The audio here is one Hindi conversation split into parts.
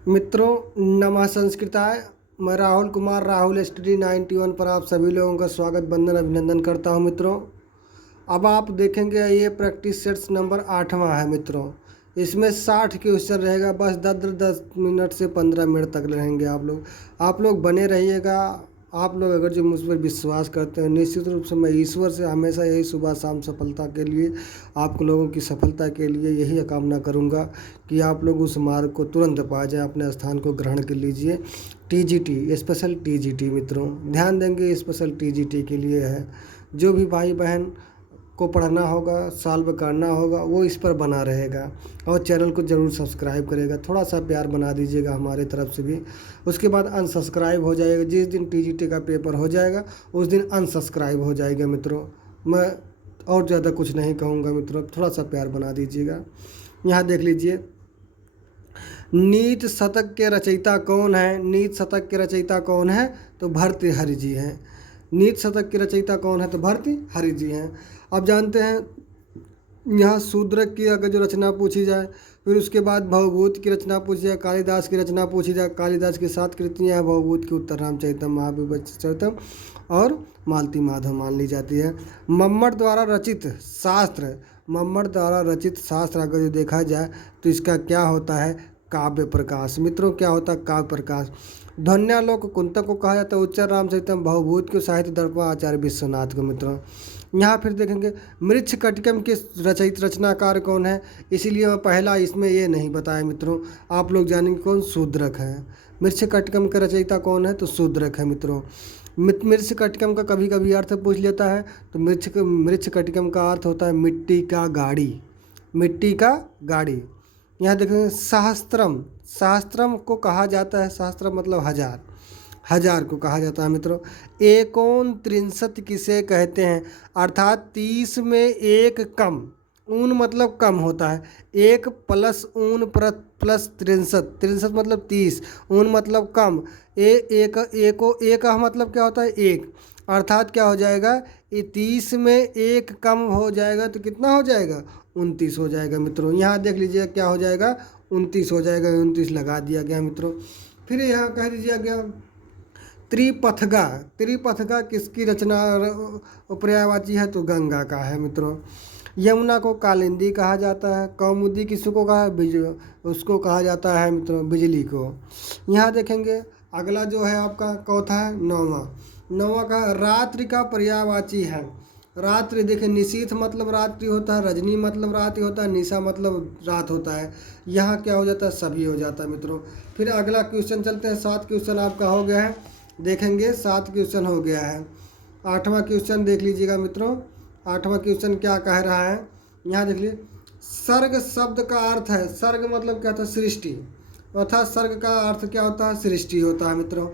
मित्रों, नमः संस्कृताय। मैं राहुल कुमार, राहुल स्टडी 91 पर आप सभी लोगों का स्वागत, वंदन, अभिनंदन करता हूं। मित्रों, अब आप देखेंगे ये प्रैक्टिस सेट्स नंबर 8वां है। मित्रों, इसमें 60 क्वेश्चन रहेगा। बस 10 मिनट से 15 मिनट तक रहेंगे। आप लोग बने रहिएगा। आप लोग अगर जो मुझ पर विश्वास करते हैं, निश्चित रूप से मैं ईश्वर से हमेशा यही सुबह शाम सफलता के लिए, आप लोगों की सफलता के लिए यही कामना करूंगा कि आप लोग उस मार्ग को तुरंत पा जाएं, अपने स्थान को ग्रहण कर लीजिए। टीजीटी, स्पेशल टीजीटी मित्रों, ध्यान देंगे, स्पेशल टीजीटी के लिए है। जो भी भाई बहन को पढ़ना होगा, सॉल्व करना होगा, वो इस पर बना रहेगा और चैनल को ज़रूर सब्सक्राइब करेगा। थोड़ा सा प्यार बना दीजिएगा हमारे तरफ से भी। उसके बाद अनसब्सक्राइब हो जाएगा। जिस दिन टीजीटी का पेपर हो जाएगा उस दिन अनसब्सक्राइब हो जाएगा। मित्रों, मैं और ज़्यादा कुछ नहीं कहूँगा। मित्रों, थोड़ा सा प्यार बना दीजिएगा। यहाँ देख लीजिए, नीत शतक के रचयिता कौन है? नीत शतक के रचयिता कौन है? तो भर्तृहरि जी हैं। नीत शतक के रचयिता कौन है? तो भर्तृहरि जी हैं। अब जानते हैं, यहाँ शूद्रक की अगर जो रचना पूछी जाए, फिर उसके बाद भवभूत की रचना पूछी जाए, कालिदास की रचना पूछी जाए। कालिदास की 7 कृतियाँ हैं। भवभूत की उत्तर रामचरितम, महाविभूतिचरितम और मालती माधव मान ली जाती है। मम्मट द्वारा रचित शास्त्र, मम्मट द्वारा रचित शास्त्र अगर जो देखा जाए तो इसका क्या होता है? काव्य प्रकाश। मित्रों, क्या होता है? काव्य प्रकाश। ध्वन्यालोक कुंतक को कहा जाता है। उच्चर रामचरितम। भवभूत को साहित्य दर्पण आचार्य विश्वनाथ को। मित्रों, यहाँ फिर देखेंगे, मृच्छ कटिकम के रचनाकार कौन है? इसीलिए मैं पहला इसमें ये नहीं बताया। मित्रों, आप लोग जानेंगे कौन? शूद्रक है। मृच्छ कटिकम का रचयिता कौन है? तो शूद्रक है। मित्रों, मृच्छ कटिकम का कभी कभी अर्थ पूछ लेता है। तो मृच्छ कटिकम का अर्थ होता है मिट्टी का गाड़ी। मिट्टी का गाड़ी। यहाँ देखेंगे, सहस्त्रम, सहस्त्रम को कहा जाता है, सहस्त्रम मतलब हजार, हजार को कहा जाता है। मित्रों, एकोन त्रिंशत किसे कहते हैं? अर्थात 30 में एक कम, ऊन मतलब कम होता है। एक प्लस ऊन प्लस त्रिंशत, त्रिंशत मतलब 30, ऊन मतलब कम। एक मतलब क्या होता है? एक। अर्थात क्या हो जाएगा? ये 30 में एक कम हो जाएगा तो कितना हो जाएगा? 29 हो जाएगा। मित्रों, यहाँ देख लीजिए क्या हो जाएगा? 29 हो जाएगा। 29 लगा दिया गया। मित्रों, फिर यहाँ कह दीजिए गया त्रिपथगा। त्रिपथगा किसकी रचना पर्यायवाची है? तो गंगा का है। मित्रों, यमुना को कालिंदी कहा जाता है। कौमुदी किसको कहा है? उसको कहा जाता है मित्रों, बिजली को। यहाँ देखेंगे, अगला जो है आपका चौथा है, नौवां। नौवां का रात्रि का पर्यायवाची है। रात्रि देखें, निशीथ मतलब रात्रि होता है, रजनी मतलब रात्रि होता है, निशा मतलब रात होता है। यहाँ क्या हो जाता है? सभी हो जाता है। मित्रों, फिर अगला क्वेश्चन चलते हैं। 7 क्वेश्चन आपका हो गया है। देखेंगे, 7 क्वेश्चन हो गया है। 8वां क्वेश्चन देख लीजिएगा। मित्रों, 8वां क्वेश्चन क्या कह रहा है? यहाँ देख लीजिए, सर्ग शब्द का अर्थ है, सर्ग मतलब क्या होता है? सृष्टि। अर्थात सर्ग का अर्थ क्या होता है? सृष्टि होता है। मित्रों,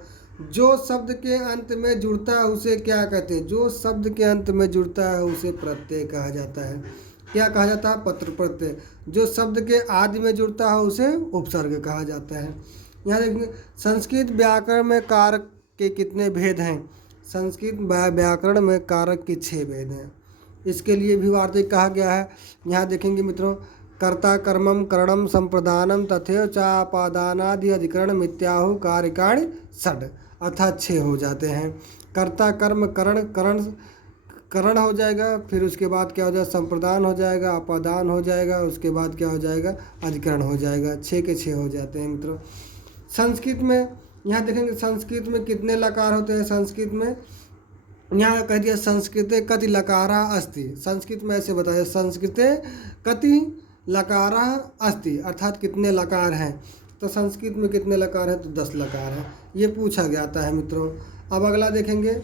जो शब्द के अंत में जुड़ता है उसे क्या कहते हैं? जो शब्द के अंत में जुड़ता है उसे प्रत्यय कहा जाता है। क्या कहा जाता है? पत्र प्रत्यय। जो शब्द के आदि में जुड़ता है उसे उपसर्ग कहा जाता है। यहाँ देखेंगे, संस्कृत व्याकरण में कारक के कितने भेद हैं? संस्कृत व्याकरण में कारक के 6 भेद हैं। इसके लिए भी वार्तिक कहा गया है। यहाँ देखेंगे मित्रों, कर्ता कर्मम करणम संप्रदानम तथैव चापादानादि अधिकरण मित्याहु कार्यकाण षड, अर्थात 6 हो जाते हैं। कर्ता कर्म करण, करण हो जाएगा। फिर उसके बाद क्या हो जाएगा? संप्रदान हो जाएगा, अपादान हो जाएगा, उसके बाद क्या हो जाएगा? अधिकरण हो जाएगा। 6 के 6 हो जाते हैं। मित्रों, संस्कृत में यहाँ देखेंगे, संस्कृत में कितने लकार होते हैं? संस्कृत में यहाँ कह दिया, संस्कृते कति लकारा अस्ति। संस्कृत में ऐसे बताया, संस्कृते कति लकारा अस्ति, अर्थात कितने लकार हैं। तो संस्कृत में कितने लकार हैं? तो 10 लकार हैं। ये पूछा जाता है। मित्रों, अब अगला देखेंगे,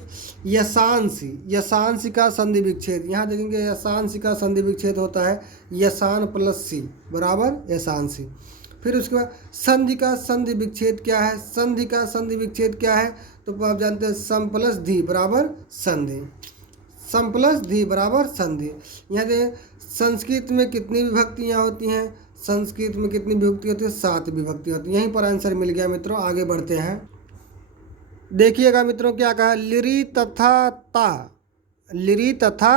यशांसी। यशांसी का संधि विच्छेद। यहाँ देखेंगे, यशांसी का संधि विच्छेद होता है यशान प्लस सी बराबर यशांसी। फिर उसके बाद संधि का संधि विच्छेद क्या है? संधि का संधि विच्छेद क्या है? तो आप जानते हैं, सम प्लस धी बराबर संधि। सम प्लस धी बराबर संधि। यहाँ देखें, संस्कृत में कितनी विभक्तियाँ होती हैं? संस्कृत में कितनी विभक्ति होती है? 7 विभक्ति होती है। यहीं पर आंसर मिल गया। मित्रों, आगे बढ़ते हैं। देखिएगा मित्रों, क्या कहा? लिरी तथा ता। लिरी तथा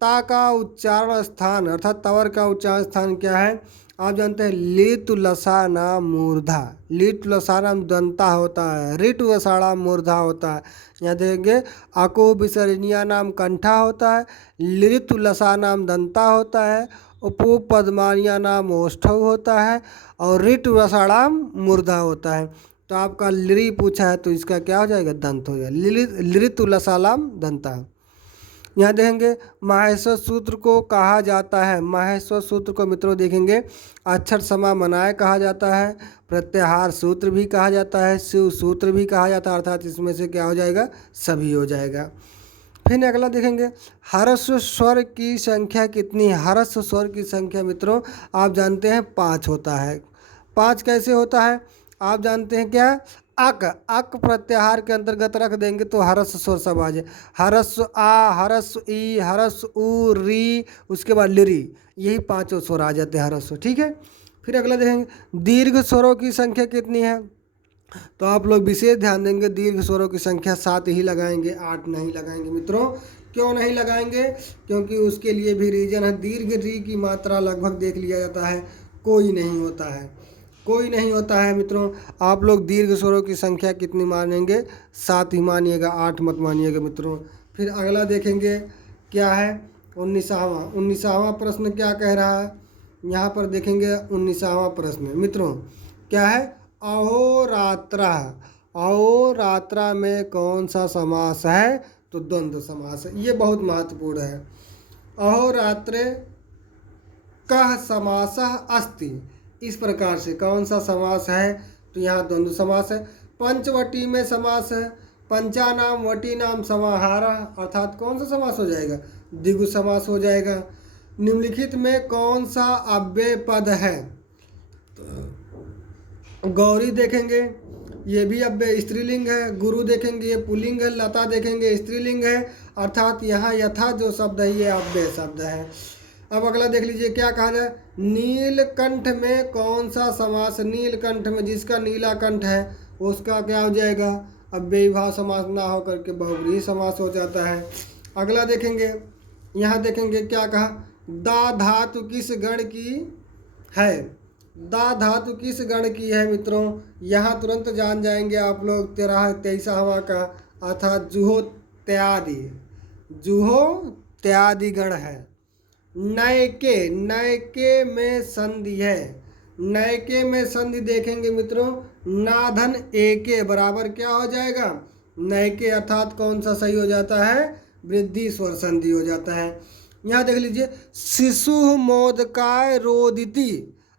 ता का उच्चारण स्थान, अर्थात तवर का उच्चारण स्थान क्या है? आप जानते हैं लीट लसाना मूर्धा, लीट लसाना दंता होता है, ऋट वसाड़ा मूर्धा होता है। यहाँ देखेंगे आको विसर्जनीय नाम कंठा होता है, लिट लसानाम दंता होता है, उपो पद्मानिया नाम ओष्ठव होता है और ऋट वसाड़ाम मूर्धा होता है। तो आपका लिरी पूछा है तो इसका क्या हो जाएगा, दंत हो जाएगा, लिरित लसालाम दंता। यहाँ देखेंगे माहेश्वर सूत्र को कहा जाता है, माहेश्वर सूत्र को मित्रों देखेंगे अक्षर समामनाय कहा जाता है, प्रत्याहार सूत्र भी कहा जाता है, शिव सूत्र भी कहा जाता है, अर्थात इसमें से क्या हो जाएगा, सभी हो जाएगा। फिर अगला देखेंगे ह्रस्व स्वर की संख्या कितनी है। ह्रस्व स्वर की संख्या मित्रों आप जानते हैं 5 होता है। 5 कैसे होता है आप जानते हैं क्या, अक, अक प्रत्याहार के अंतर्गत रख देंगे तो ह्रस्व स्वर सब आ जाए, ह्रस्व आ, ह्रस्व ई, ह्रस्व उ, री, उसके बाद लिरी, यही 5 स्वर आ जाते हैं ह्रस्व। ठीक है। फिर अगला देखेंगे दीर्घ स्वरों की संख्या कितनी है, तो आप लोग विशेष ध्यान देंगे, दीर्घ स्वरों की संख्या 7 ही लगाएंगे, 8 नहीं लगाएंगे मित्रों। क्यों नहीं लगाएंगे, क्योंकि उसके लिए भी रीजन है। दीर्घ री की मात्रा लगभग देख लिया जाता है, कोई नहीं होता है, कोई नहीं होता है मित्रों। आप लोग दीर्घ स्वरों की संख्या कितनी मानेंगे, 7 ही मानिएगा, 8 मत मानिएगा मित्रों। फिर अगला देखेंगे क्या है 19वां प्रश्न क्या कह रहा है, यहाँ पर देखेंगे 19वां प्रश्न मित्रों क्या है, अहोरात्रा, अहोरात्रा में कौन सा समास है, तो द्वंद्व समास है। ये बहुत महत्वपूर्ण है। अहोरात्रे कः समासः अस्ति, इस प्रकार से कौन सा समास है, तो यहाँ द्वंद्व समास है। पंचवटी में समास है, पंचानाम वटी नाम समाहार, अर्थात कौन सा समास हो जाएगा, द्विगु समास हो जाएगा। निम्नलिखित में कौन सा अव्यय पद है, गौरी देखेंगे ये भी अव्यय स्त्रीलिंग है, गुरु देखेंगे ये पुल्लिंग है, लता देखेंगे स्त्रीलिंग है, अर्थात यहाँ यथा जो शब्द है ये अव्यय शब्द है। अब अगला देख लीजिए क्या कहा जाए, नीलकंठ में कौन सा समास, नीलकंठ में जिसका नीला कंठ है उसका क्या हो जाएगा, अव्ययीभाव समास ना होकर के बहुव्रीहि समास हो जाता है। अगला देखेंगे यहाँ देखेंगे क्या कहा, दा धातु किस गण की है, दा धातु किस गण की है मित्रों, यहाँ तुरंत जान जाएंगे आप लोग 23वां का, अर्थात जुहो त्यादि, जुहो त्यादि गण है। नयके, नयके में संधि है, नयके में संधि देखेंगे मित्रों, नाधन एके बराबर क्या हो जाएगा, नयके, अर्थात कौन सा सही हो जाता है, वृद्धि स्वर संधि हो जाता है। यहाँ देख लीजिए शिशु मोदकाय रोदिति,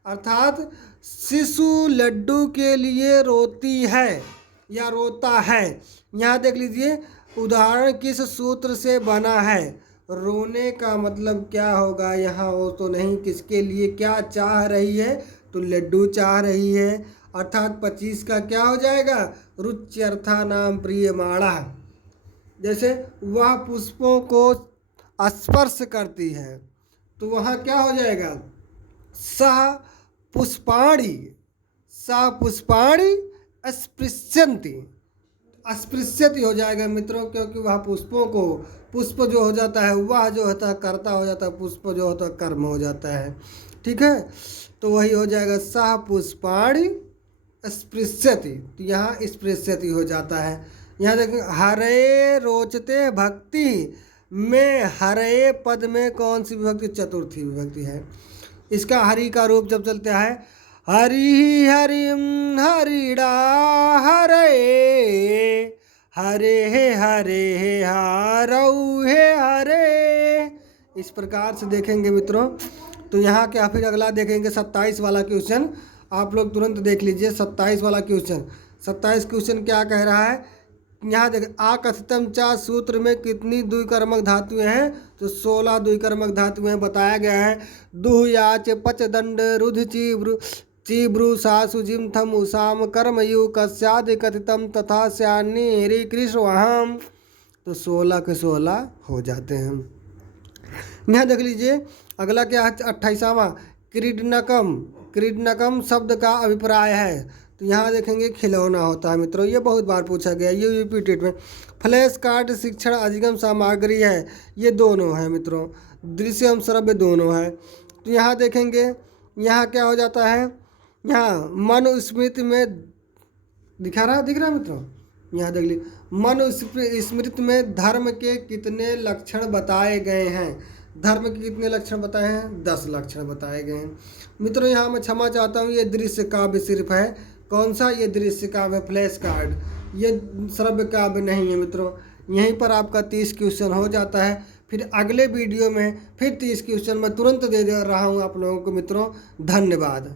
अर्थात शिशु लड्डू के लिए रोती है या रोता है। यहाँ देख लीजिए उदाहरण किस सूत्र से बना है, रोने का मतलब क्या होगा, यहाँ वो तो नहीं, किसके लिए क्या चाह रही है, तो लड्डू चाह रही है, अर्थात 25 का क्या हो जाएगा, रुच्यर्था नाम प्रियमाणा, जैसे वह पुष्पों को स्पर्श करती है तो वहाँ क्या हो जाएगा, सह पुष्पाणि, सह पुष्पाणि स्पृश्यन्ति, अस्पृश्यति हो जाएगा मित्रों, क्योंकि वह पुष्पों को, पुष्प जो हो जाता है वह जो होता है कर्ता हो जाता है, पुष्प जो होता है कर्म हो जाता है। ठीक है, तो वही हो जाएगा सह पुष्पाणि स्पृश्यति, तो यहाँ स्पृश्यति हो जाता है। यहाँ देखें हरे रोचते भक्ति में, हरे पद में कौन सी विभक्ति, चतुर्थी विभक्ति है। इसका हरि का रूप जब चलता है, हरि हरिम हरिड़ा हरे, हरे हरे हरऊ हे हरे, इस प्रकार से देखेंगे मित्रों। तो यहाँ क्या, फिर अगला देखेंगे 27 वाला क्वेश्चन, आप लोग तुरंत देख लीजिए 27 वाला क्वेश्चन। 27 क्वेश्चन क्या कह रहा है, यहाँ देखें आकथितम चा सूत्र में कितनी द्विकर्मक धातुएं हैं, तो 16 द्विकर्मक धातुएं बताया गया है। दुह याच पच दंड रुध चीब्रु चीब्रु सासु जिम थम उसाम कर्मयु कस्यादि कथितम तथा श्यानी हरि कृष्ण, तो 16 के 16 हो जाते हैं। यहाँ देख लीजिए अगला क्या है 28वां, क्रीडनकम, क्रीडनकम शब्द का अभिप्राय है, तो यहाँ देखेंगे खिलौना होता है मित्रों, ये बहुत बार पूछा गया, ये रिपीटेड में। फ्लैश कार्ड शिक्षण अधिगम सामग्री है, ये दोनों है मित्रों, दृश्य एवं श्रव्य दोनों है। तो यहाँ देखेंगे यहाँ क्या हो जाता है, यहाँ मनुस्मृति में दिख रहा है मित्रों, यहाँ देख लीजिए, मनुस्मृति में धर्म के कितने लक्षण बताए गए हैं। धर्म के कितने लक्षण बताए हैं? 10 लक्षण बताए गए हैं। मित्रों यहाँ मैं क्षमा चाहता हूँ, ये दृश्य काव्य सिर्फ है। कौन सा? ये दृश्य काव्य, फ्लैश कार्ड, ये श्रव्य काव्य नहीं है मित्रों। यहीं पर आपका 30 क्वेश्चन हो जाता है। फिर अगले वीडियो में फिर 30 क्वेश्चन मैं तुरंत दे रहा हूँ आप लोगों को मित्रों। धन्यवाद।